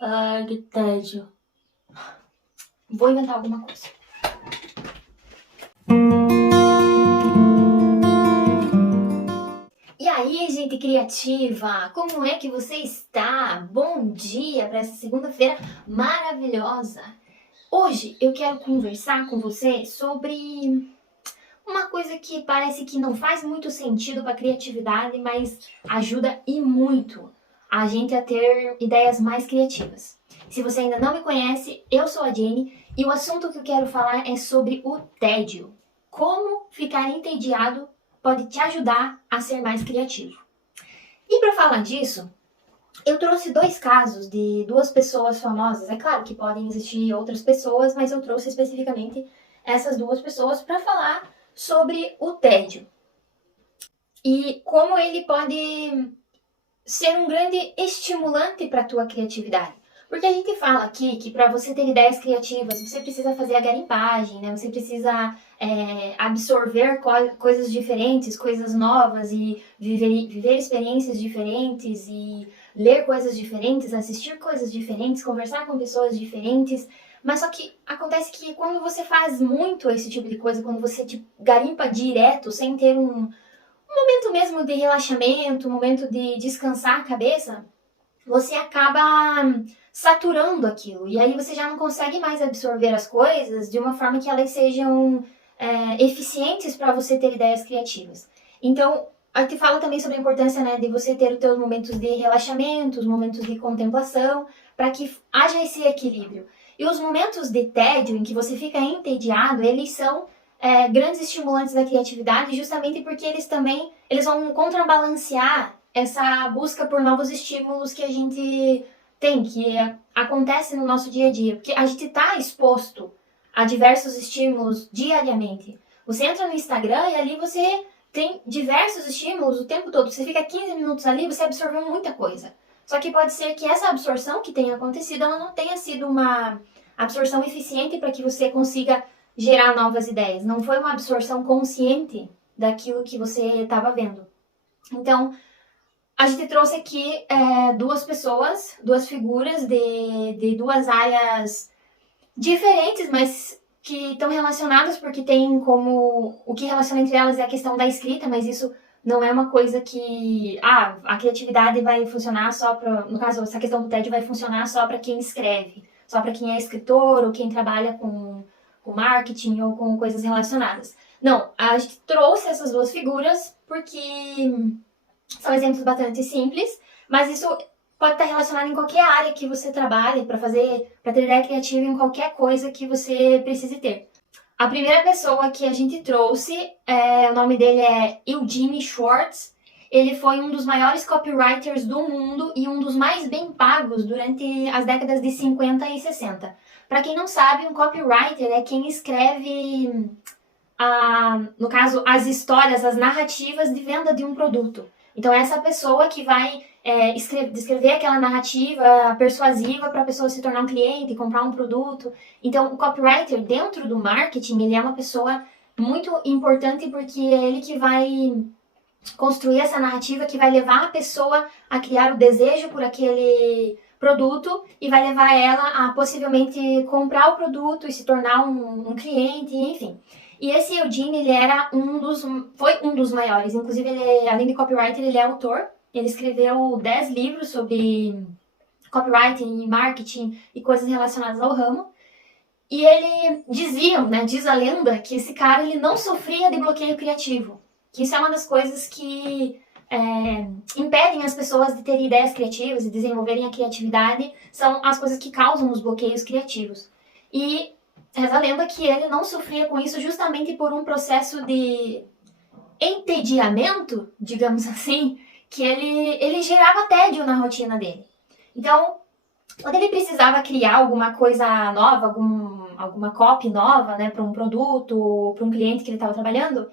Ai, que tédio. Vou inventar alguma coisa. E aí, gente criativa, como é que você está? Bom dia para essa segunda-feira maravilhosa. Hoje eu quero conversar com você sobre uma coisa que parece que não faz muito sentido para a criatividade, mas ajuda e muito a gente a ter ideias mais criativas. Se você ainda não me conhece, eu sou a Jenny e o assunto que eu quero falar é sobre o tédio. Como ficar entediado pode te ajudar a ser mais criativo. E para falar disso, eu trouxe dois casos de duas pessoas famosas. É claro que podem existir outras pessoas, mas eu trouxe especificamente essas duas pessoas para falar sobre o tédio e como ele pode ser um grande estimulante para a tua criatividade. Porque a gente fala aqui que para você ter ideias criativas, você precisa fazer a garimpagem, né? Você precisa absorver coisas diferentes, coisas novas e viver experiências diferentes e ler coisas diferentes, assistir coisas diferentes, conversar com pessoas diferentes. Mas só que acontece que quando você faz muito esse tipo de coisa, quando você tipo, garimpa direto, sem ter um momento mesmo de relaxamento, um momento de descansar a cabeça, você acaba saturando aquilo. E aí você já não consegue mais absorver as coisas de uma forma que elas sejam eficientes para você ter ideias criativas. Então, a gente fala também sobre a importância, né, de você ter os seus momentos de relaxamento, os momentos de contemplação, para que haja esse equilíbrio. E os momentos de tédio, em que você fica entediado, eles são grandes estimulantes da criatividade, justamente porque eles vão contrabalancear essa busca por novos estímulos que a gente tem, que acontece no nosso dia a dia. Porque a gente está exposto a diversos estímulos diariamente. Você entra no Instagram e ali você tem diversos estímulos o tempo todo. Você fica 15 minutos ali, você absorveu muita coisa. Só que pode ser que essa absorção que tenha acontecido, ela não tenha sido uma absorção eficiente para que você consiga gerar novas ideias. Não foi uma absorção consciente daquilo que você estava vendo. Então, a gente trouxe aqui duas pessoas, duas figuras de duas áreas diferentes, mas que estão relacionadas porque tem como... O que relaciona entre elas é a questão da escrita, mas isso não é uma coisa que... a criatividade vai funcionar só para... No caso, essa questão do TED vai funcionar só para quem escreve, só para quem é escritor ou quem trabalha com marketing ou com coisas relacionadas. Não, a gente trouxe essas duas figuras porque são exemplos bastante simples, mas isso pode estar relacionado em qualquer área que você trabalhe para ter ideia criativa em qualquer coisa que você precise ter. A primeira pessoa que a gente trouxe, o nome dele é Eugene Schwartz. Ele foi um dos maiores copywriters do mundo e um dos mais bem pagos durante as décadas de 50 e 60. Para quem não sabe, um copywriter é quem escreve, no caso, as histórias, as narrativas de venda de um produto. Então, é essa pessoa que vai descrever aquela narrativa persuasiva para a pessoa se tornar um cliente, comprar um produto. Então, o copywriter, dentro do marketing, ele é uma pessoa muito importante porque é ele que vai construir essa narrativa que vai levar a pessoa a criar o desejo por aquele produto e vai levar ela a possivelmente comprar o produto e se tornar um cliente, enfim. E esse Eugene, ele foi um dos maiores, inclusive ele, além de copywriter, ele é autor. Ele escreveu 10 livros sobre copywriting, marketing e coisas relacionadas ao ramo. E ele diz a lenda, que esse cara ele não sofria de bloqueio criativo. Que isso é uma das coisas que impedem as pessoas de terem ideias criativas e desenvolverem a criatividade, são as coisas que causam os bloqueios criativos. E reza a lenda que ele não sofria com isso justamente por um processo de entediamento, digamos assim, que ele gerava tédio na rotina dele. Então, quando ele precisava criar alguma coisa nova, alguma copy nova, né, para um produto, para um cliente que ele estava trabalhando,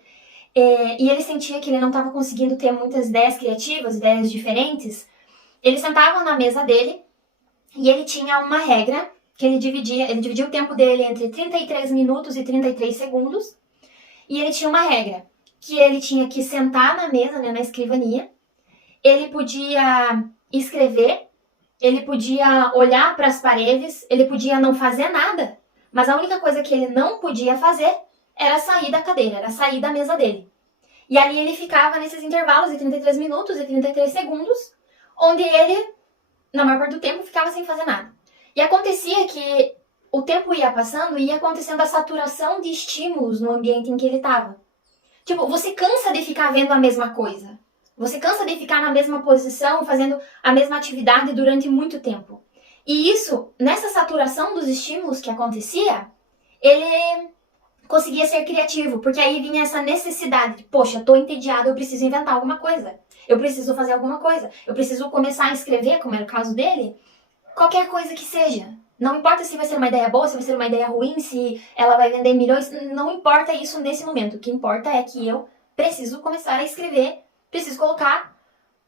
e ele sentia que ele não estava conseguindo ter muitas ideias criativas, ideias diferentes, ele sentava na mesa dele e ele tinha uma regra que ele dividia o tempo dele entre 33 minutos e 33 segundos, e ele tinha uma regra, que ele tinha que sentar na mesa, né, na escrivania, ele podia escrever ele podia olhar para as paredes, ele podia não fazer nada, mas a única coisa que ele não podia fazer era sair da cadeira, era sair da mesa dele. E ali ele ficava nesses intervalos de 33 minutos e 33 segundos, onde ele, na maior parte do tempo, ficava sem fazer nada. E acontecia que o tempo ia passando e ia acontecendo a saturação de estímulos no ambiente em que ele estava. Tipo, você cansa de ficar vendo a mesma coisa. Você cansa de ficar na mesma posição, fazendo a mesma atividade durante muito tempo. E isso, nessa saturação dos estímulos que acontecia, ele conseguia ser criativo, porque aí vinha essa necessidade de, poxa, tô entediado, eu preciso inventar alguma coisa. Eu preciso fazer alguma coisa. Eu preciso começar a escrever, como era o caso dele, qualquer coisa que seja. Não importa se vai ser uma ideia boa, se vai ser uma ideia ruim, se ela vai vender milhões, não importa isso nesse momento. O que importa é que eu preciso começar a escrever, preciso colocar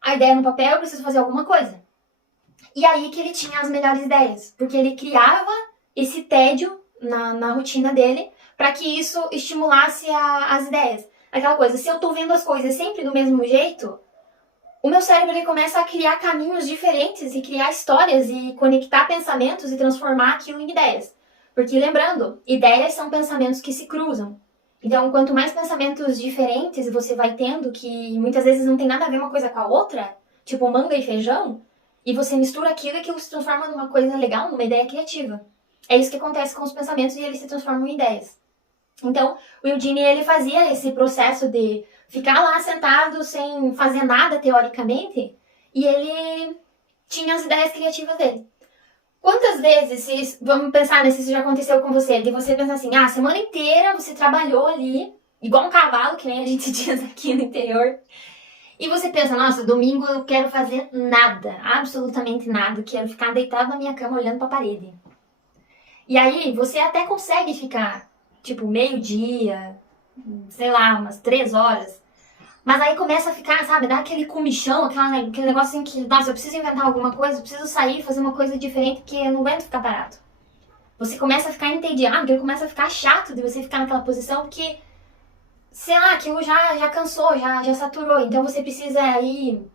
a ideia no papel, eu preciso fazer alguma coisa. E aí que ele tinha as melhores ideias, porque ele criava esse tédio na rotina dele para que isso estimulasse as ideias. Aquela coisa, se eu tô vendo as coisas sempre do mesmo jeito, o meu cérebro ele começa a criar caminhos diferentes e criar histórias e conectar pensamentos e transformar aquilo em ideias. Porque lembrando, ideias são pensamentos que se cruzam. Então, quanto mais pensamentos diferentes você vai tendo, que muitas vezes não tem nada a ver uma coisa com a outra, tipo manga e feijão, e você mistura aquilo e aquilo se transforma numa coisa legal, numa ideia criativa. É isso que acontece com os pensamentos e eles se transformam em ideias. Então, o Eugene, ele fazia esse processo de ficar lá sentado sem fazer nada, teoricamente, e ele tinha as ideias criativas dele. Quantas vezes, vamos pensar se isso já aconteceu com você, de você pensar assim, a semana inteira você trabalhou ali, igual um cavalo, que nem a gente diz aqui no interior, e você pensa, nossa, domingo eu quero fazer nada, absolutamente nada, quero ficar deitado na minha cama olhando pra parede. E aí, você até consegue ficar, tipo, meio-dia, sei lá, umas 3 horas. Mas aí começa a ficar, sabe, dá aquele comichão, aquele negócio assim que, nossa, eu preciso inventar alguma coisa, eu preciso sair, fazer uma coisa diferente, porque eu não aguento ficar parado. Você começa a ficar entediado, ele começa a ficar chato de você ficar naquela posição, porque, sei lá, aquilo já cansou, já saturou. Então você precisa aí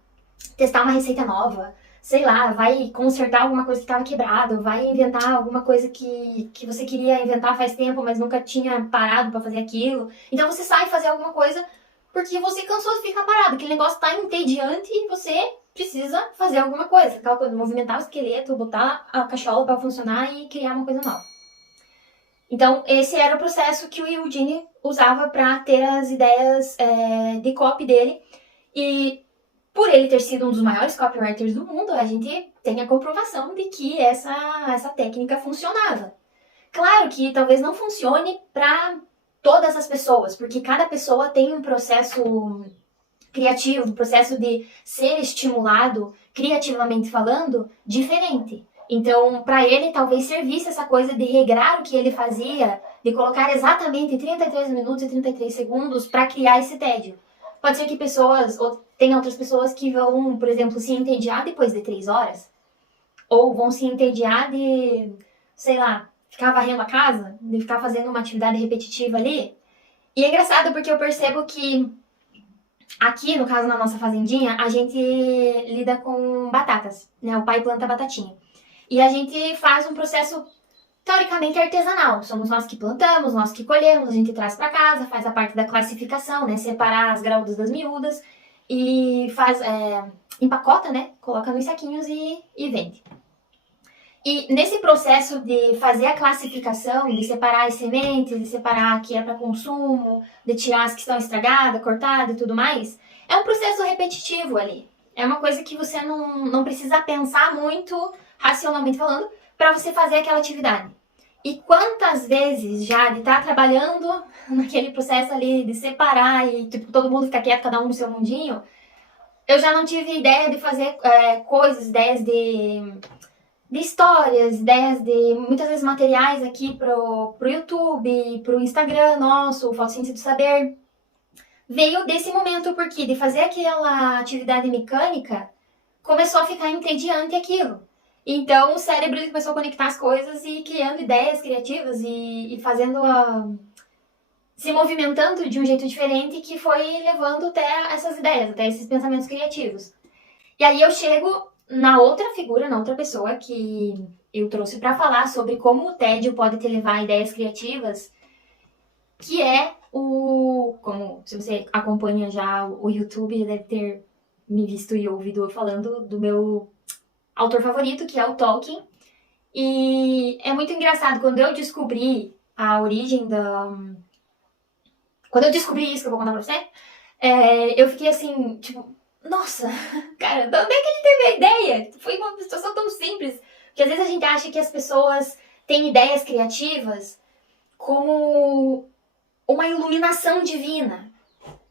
testar uma receita nova, sei lá, vai consertar alguma coisa que estava quebrada, vai inventar alguma coisa que você queria inventar faz tempo, mas nunca tinha parado para fazer aquilo. Então você sai fazer alguma coisa porque você cansou de ficar parado, aquele negócio tá entediante e você precisa fazer alguma coisa. Aquela coisa, movimentar o esqueleto, botar a cachola para funcionar e criar uma coisa nova. Então, esse era o processo que o Eugene usava para ter as ideias de copy dele. E por ele ter sido um dos maiores copywriters do mundo, a gente tem a comprovação de que essa técnica funcionava. Claro que talvez não funcione para todas as pessoas, porque cada pessoa tem um processo criativo, um processo de ser estimulado, criativamente falando, diferente. Então, para ele, talvez servisse essa coisa de regrar o que ele fazia, de colocar exatamente 33 minutos e 33 segundos para criar esse tédio. Pode ser que pessoas, ou tem outras pessoas que vão, por exemplo, se entediar depois de 3 horas, ou vão se entediar de, sei lá, ficar varrendo a casa, de ficar fazendo uma atividade repetitiva ali. E é engraçado porque eu percebo que aqui, no caso, na nossa fazendinha, a gente lida com batatas, né? O pai planta batatinha. E a gente faz um processo teoricamente artesanal. Somos nós que plantamos, nós que colhemos, a gente traz para casa, faz a parte da classificação, né? Separar as graúdas das miúdas e faz, empacota, né? Coloca nos saquinhos e vende. E nesse processo de fazer a classificação, de separar as sementes, de separar que é para consumo, de tirar as que estão estragadas, cortadas e tudo mais, é um processo repetitivo ali. É uma coisa que você não precisa pensar muito, racionalmente falando, para você fazer aquela atividade. E quantas vezes já de estar trabalhando naquele processo ali de separar e tipo, todo mundo fica quieto, cada um no seu mundinho, eu já não tive ideia de fazer coisas, ideias de histórias, ideias de muitas vezes materiais aqui pro YouTube, pro Instagram nosso, o Fotossíntese do Saber. Veio desse momento porque de fazer aquela atividade mecânica começou a ficar entediante aquilo. Então o cérebro ele começou a conectar as coisas e criando ideias criativas e fazendo se movimentando de um jeito diferente que foi levando até essas ideias, até esses pensamentos criativos. E aí eu chego na outra figura, na outra pessoa que eu trouxe para falar sobre como o tédio pode te levar a ideias criativas, que é como se você acompanha já o YouTube, já deve ter me visto e ouvido falando do meu autor favorito, que é o Tolkien. E é muito engraçado, quando eu descobri a origem da... Quando eu descobri isso que eu vou contar pra você, eu fiquei assim, tipo, nossa, cara, de onde é que ele teve a ideia? Foi uma situação tão simples. Porque às vezes a gente acha que as pessoas têm ideias criativas como uma iluminação divina.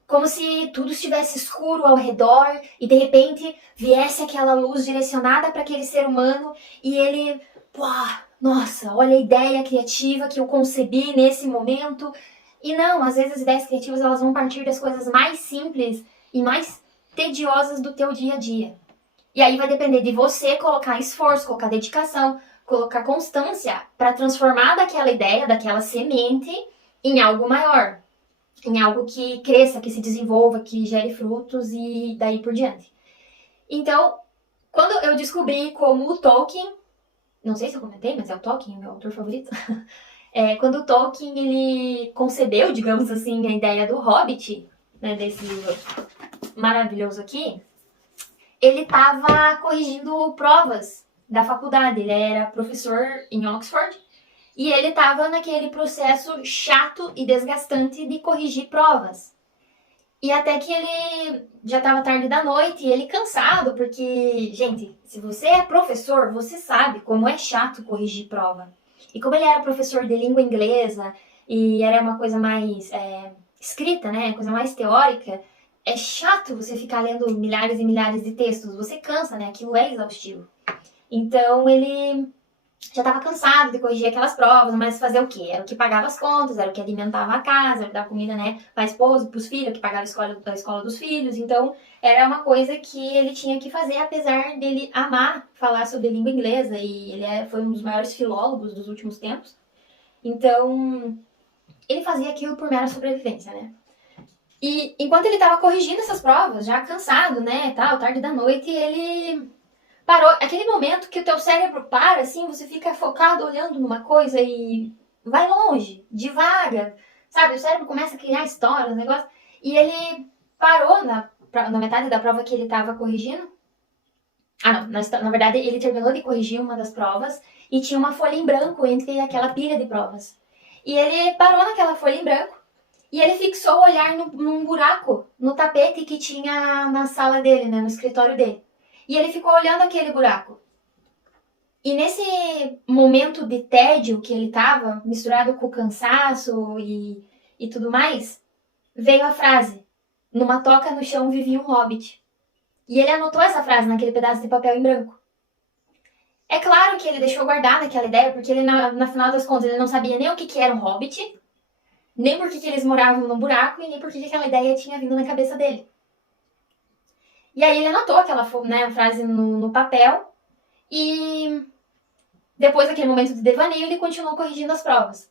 Como se tudo estivesse escuro ao redor e de repente viesse aquela luz direcionada para aquele ser humano e ele, pô, nossa, olha a ideia criativa que eu concebi nesse momento. E não, às vezes as ideias criativas elas vão partir das coisas mais simples e mais tediosas do teu dia a dia. E aí vai depender de você colocar esforço, colocar dedicação, colocar constância para transformar daquela ideia, daquela semente, em algo maior. Em algo que cresça, que se desenvolva, que gere frutos e daí por diante. Então, quando eu descobri como o Tolkien, não sei se eu comentei, mas é o Tolkien, meu autor favorito. Quando o Tolkien ele concebeu, digamos assim, a ideia do Hobbit, né, desse livro maravilhoso aqui, ele estava corrigindo provas da faculdade. Ele era professor em Oxford e ele estava naquele processo chato e desgastante de corrigir provas. E até que ele já estava tarde da noite e ele cansado, porque, gente, se você é professor, você sabe como é chato corrigir prova. E como ele era professor de língua inglesa e era uma coisa mais escrita, né, coisa mais teórica, é chato você ficar lendo milhares e milhares de textos. Você cansa, né, aquilo é exaustivo. Então ele já estava cansado de corrigir aquelas provas, mas fazer o quê? Era o que pagava as contas, era o que alimentava a casa, era o que dava comida, né, para a esposa, para os filhos, que pagava a escola dos filhos. Então, era uma coisa que ele tinha que fazer, apesar dele amar falar sobre língua inglesa, e ele foi um dos maiores filólogos dos últimos tempos. Então, ele fazia aquilo por mera sobrevivência, né? E enquanto ele estava corrigindo essas provas, já cansado, né, tal, tarde da noite, ele parou. Aquele momento que o teu cérebro para, assim, você fica focado olhando numa coisa e vai longe, devagar, sabe? O cérebro começa a criar histórias, negócio. E ele parou na metade da prova que ele estava corrigindo. Ah, não, na verdade ele terminou de corrigir uma das provas e tinha uma folha em branco entre aquela pilha de provas. E ele parou naquela folha em branco e ele fixou o olhar num buraco no tapete que tinha na sala dele, né, no escritório dele. E ele ficou olhando aquele buraco. E nesse momento de tédio que ele estava, misturado com o cansaço e tudo mais, veio a frase: numa toca no chão vivia um hobbit. E ele anotou essa frase naquele pedaço de papel em branco. É claro que ele deixou guardada aquela ideia, porque ele, na final das contas, ele não sabia nem o que era um hobbit, nem por que eles moravam num buraco, e nem por que aquela ideia tinha vindo na cabeça dele. E aí ele anotou aquela, né, frase no papel e depois daquele momento de devaneio ele continuou corrigindo as provas.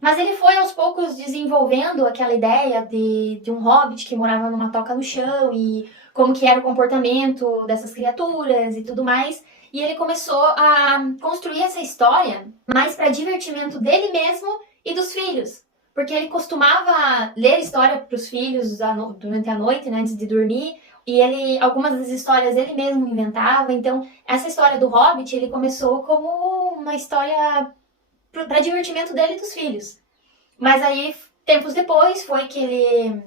Mas ele foi aos poucos desenvolvendo aquela ideia de um hobbit que morava numa toca no chão e como que era o comportamento dessas criaturas e tudo mais. E ele começou a construir essa história mais para divertimento dele mesmo e dos filhos. Porque ele costumava ler história para os filhos durante a noite, né, antes de dormir. E algumas das histórias ele mesmo inventava. Então, essa história do Hobbit, ele começou como uma história para divertimento dele e dos filhos. Mas aí, tempos depois, foi que ele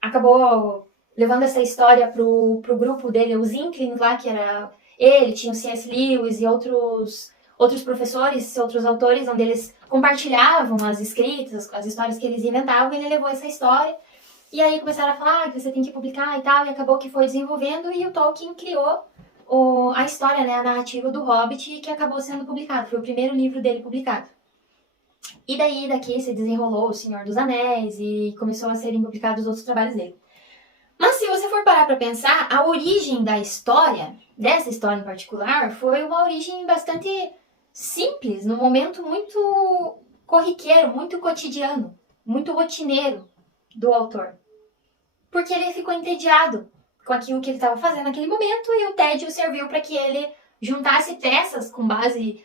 acabou levando essa história pro grupo dele, os Inklings lá, que era ele, tinha o C.S. Lewis e outros professores, outros autores, onde eles compartilhavam as escritas, as histórias que eles inventavam, e ele levou essa história. E aí começaram a falar que você tem que publicar e tal, e acabou que foi desenvolvendo, e o Tolkien criou a história, né, a narrativa do Hobbit, que acabou sendo publicado. Foi o primeiro livro dele publicado. E daqui se desenrolou O Senhor dos Anéis, e começou a serem publicados outros trabalhos dele. Mas se você for parar para pensar, a origem da história, dessa história em particular, foi uma origem bastante simples, num momento muito corriqueiro, muito cotidiano, muito rotineiro do autor. Porque ele ficou entediado. com aquilo que ele estava fazendo naquele momento, e o tédio serviu para que ele juntasse peças com base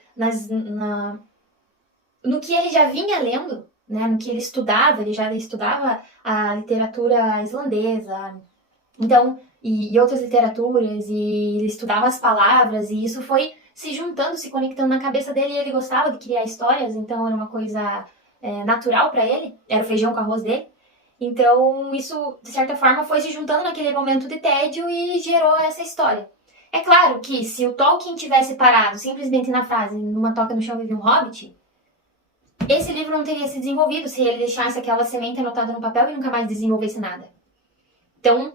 no que ele já vinha lendo, né, no que ele estudava. Ele já estudava a literatura islandesa, então, e outras literaturas, e ele estudava as palavras, e isso foi se juntando, se conectando na cabeça dele, e ele gostava de criar histórias, então era uma coisa natural para ele, era o feijão com arroz dele. Então, isso, de certa forma, foi se juntando naquele momento de tédio e gerou essa história. É claro que se o Tolkien tivesse parado simplesmente na frase "numa toca no chão vive um hobbit", esse livro não teria se desenvolvido se ele deixasse aquela semente anotada no papel e nunca mais desenvolvesse nada. Então,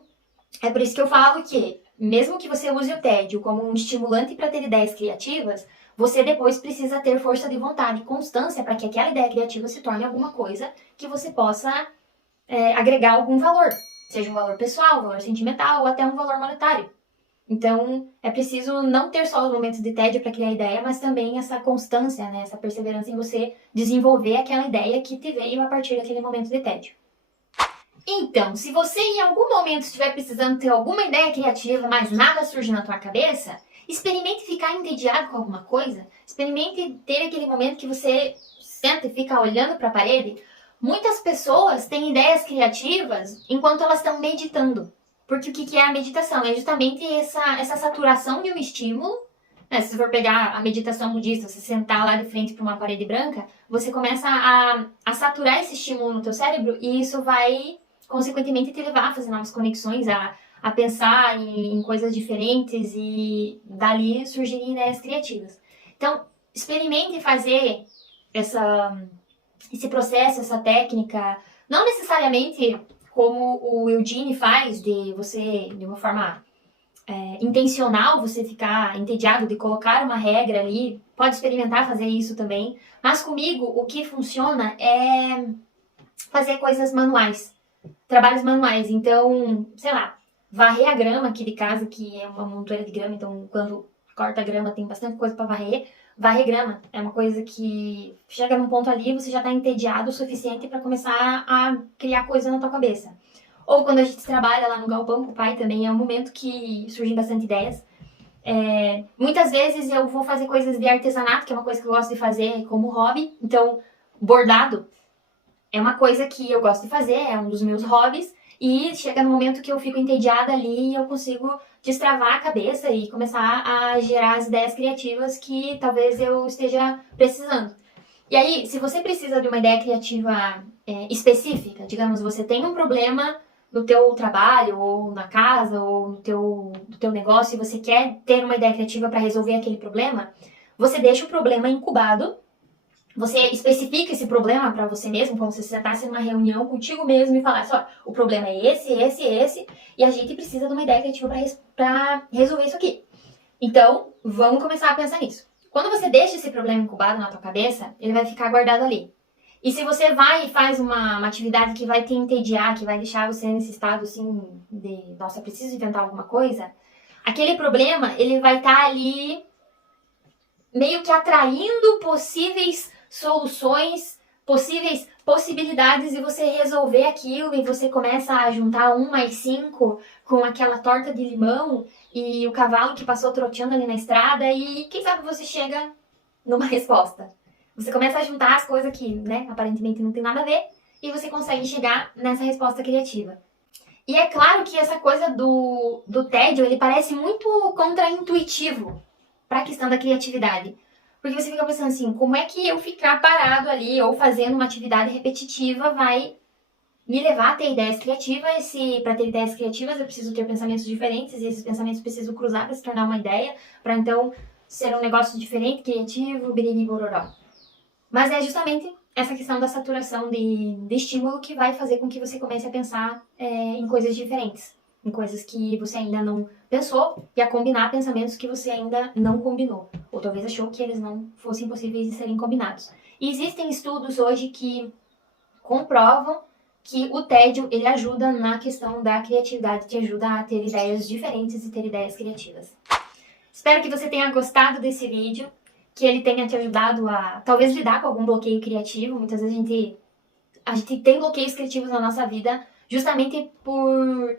é por isso que eu falo que, mesmo que você use o tédio como um estimulante para ter ideias criativas, você depois precisa ter força de vontade e constância para que aquela ideia criativa se torne alguma coisa que você possa agregar algum valor. Seja um valor pessoal, um valor sentimental ou até um valor monetário. Então, é preciso não ter só os momentos de tédio para criar ideia, mas também essa constância, né, essa perseverança em você desenvolver aquela ideia que te veio a partir daquele momento de tédio. Então, se você em algum momento estiver precisando ter alguma ideia criativa, mas nada surge na tua cabeça, experimente ficar entediado com alguma coisa, experimente ter aquele momento que você senta e fica olhando para a parede. Muitas pessoas têm ideias criativas enquanto elas estão meditando. Porque o que é a meditação? É justamente essa saturação de um estímulo. Né? Se você for pegar a meditação budista, você sentar lá de frente para uma parede branca, você começa a saturar esse estímulo no teu cérebro, e isso vai, consequentemente, te levar a fazer novas conexões, a pensar em coisas diferentes, e dali surgirem ideias criativas. Então, experimente fazer esse processo, essa técnica, não necessariamente como o Eugene faz, de você, de uma forma intencional, você ficar entediado de colocar uma regra ali. Pode experimentar fazer isso também. Mas comigo, o que funciona é fazer coisas manuais, trabalhos manuais. Então, sei lá, varrer a grama aqui de casa, que é uma montoeira de grama, então quando corta a grama tem bastante coisa para varrer. Varrer grama é uma coisa que chega num ponto ali, você já tá entediado o suficiente para começar a criar coisa na tua cabeça. Ou quando a gente trabalha lá no galpão com o pai também, é um momento que surgem bastante ideias. Muitas vezes eu vou fazer coisas de artesanato, que é uma coisa que eu gosto de fazer como hobby. Então, bordado é uma coisa que eu gosto de fazer, é um dos meus hobbies. E chega no momento que eu fico entediada ali e eu consigo destravar a cabeça e começar a gerar as ideias criativas que talvez eu esteja precisando. E aí, se você precisa de uma ideia criativa específica, digamos, você tem um problema no teu trabalho, ou na casa, ou no teu negócio, e você quer ter uma ideia criativa para resolver aquele problema, você deixa o problema incubado. Você especifica esse problema para você mesmo, como se você sentasse numa reunião contigo mesmo e falasse, ó, o problema é esse, e a gente precisa de uma ideia criativa para resolver isso aqui. Então, vamos começar a pensar nisso. Quando você deixa esse problema incubado na tua cabeça, ele vai ficar guardado ali. E se você vai e faz uma atividade que vai te entediar, que vai deixar você nesse estado assim de, nossa, preciso inventar alguma coisa, aquele problema, ele vai estar ali meio que atraindo possíveis soluções, possíveis possibilidades, e você resolver aquilo, e você começa a juntar 1 mais 5 com aquela torta de limão e o cavalo que passou troteando ali na estrada, e quem sabe você chega numa resposta. Você começa a juntar as coisas que, né, aparentemente não tem nada a ver, e você consegue chegar nessa resposta criativa. E é claro que essa coisa do tédio, ele parece muito contraintuitivo para a questão da criatividade. Porque você fica pensando assim, como é que eu ficar parado ali ou fazendo uma atividade repetitiva vai me levar a ter ideias criativas? Se para ter ideias criativas eu preciso ter pensamentos diferentes, e esses pensamentos precisam cruzar para se tornar uma ideia, para então ser um negócio diferente, criativo, biriri bororó. Mas é justamente essa questão da saturação de estímulo que vai fazer com que você comece a pensar em coisas diferentes, em coisas que você ainda não pensou, e a combinar pensamentos que você ainda não combinou, ou talvez achou que eles não fossem possíveis de serem combinados. E existem estudos hoje que comprovam que o tédio, ele ajuda na questão da criatividade, te ajuda a ter ideias diferentes e ter ideias criativas. Espero que você tenha gostado desse vídeo, que ele tenha te ajudado a talvez lidar com algum bloqueio criativo. Muitas vezes a gente tem bloqueios criativos na nossa vida justamente por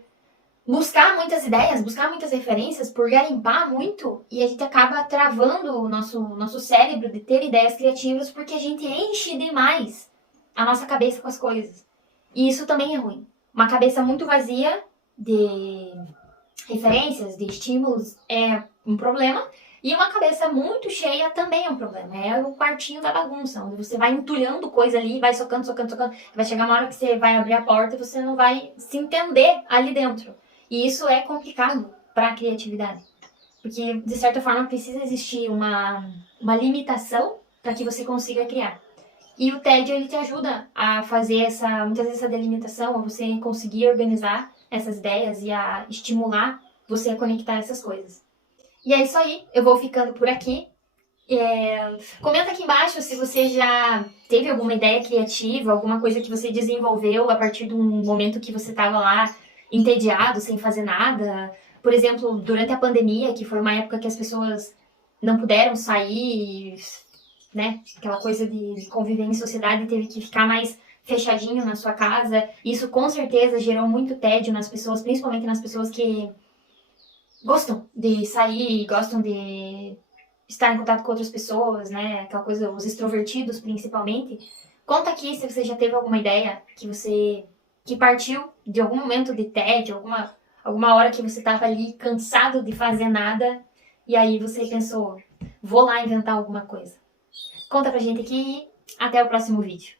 buscar muitas ideias, buscar muitas referências, por garimpar muito, e a gente acaba travando o nosso cérebro de ter ideias criativas porque a gente enche demais a nossa cabeça com as coisas. E isso também é ruim. Uma cabeça muito vazia de referências, de estímulos é um problema. E uma cabeça muito cheia também é um problema. É o quartinho da bagunça, onde você vai entulhando coisa ali, vai socando, socando, socando. Vai chegar uma hora que você vai abrir a porta e você não vai se entender ali dentro. E isso é complicado para a criatividade. Porque, de certa forma, precisa existir uma limitação para que você consiga criar. E o tédio, ele te ajuda a fazer muitas vezes essa delimitação, a você conseguir organizar essas ideias e a estimular você a conectar essas coisas. E é isso aí, eu vou ficando por aqui. Comenta aqui embaixo se você já teve alguma ideia criativa, alguma coisa que você desenvolveu a partir de um momento que você estava lá entediado, sem fazer nada. Por exemplo, durante a pandemia, que foi uma época que as pessoas não puderam sair, né? Aquela coisa de conviver em sociedade, teve que ficar mais fechadinho na sua casa. Isso com certeza gerou muito tédio nas pessoas, principalmente nas pessoas que gostam de sair, gostam de estar em contato com outras pessoas, né? Aquela coisa, os extrovertidos principalmente. Conta aqui se você já teve alguma ideia que partiu de algum momento de tédio, alguma hora que você estava ali cansado de fazer nada e aí você pensou, vou lá inventar alguma coisa. Conta pra gente aqui e até o próximo vídeo.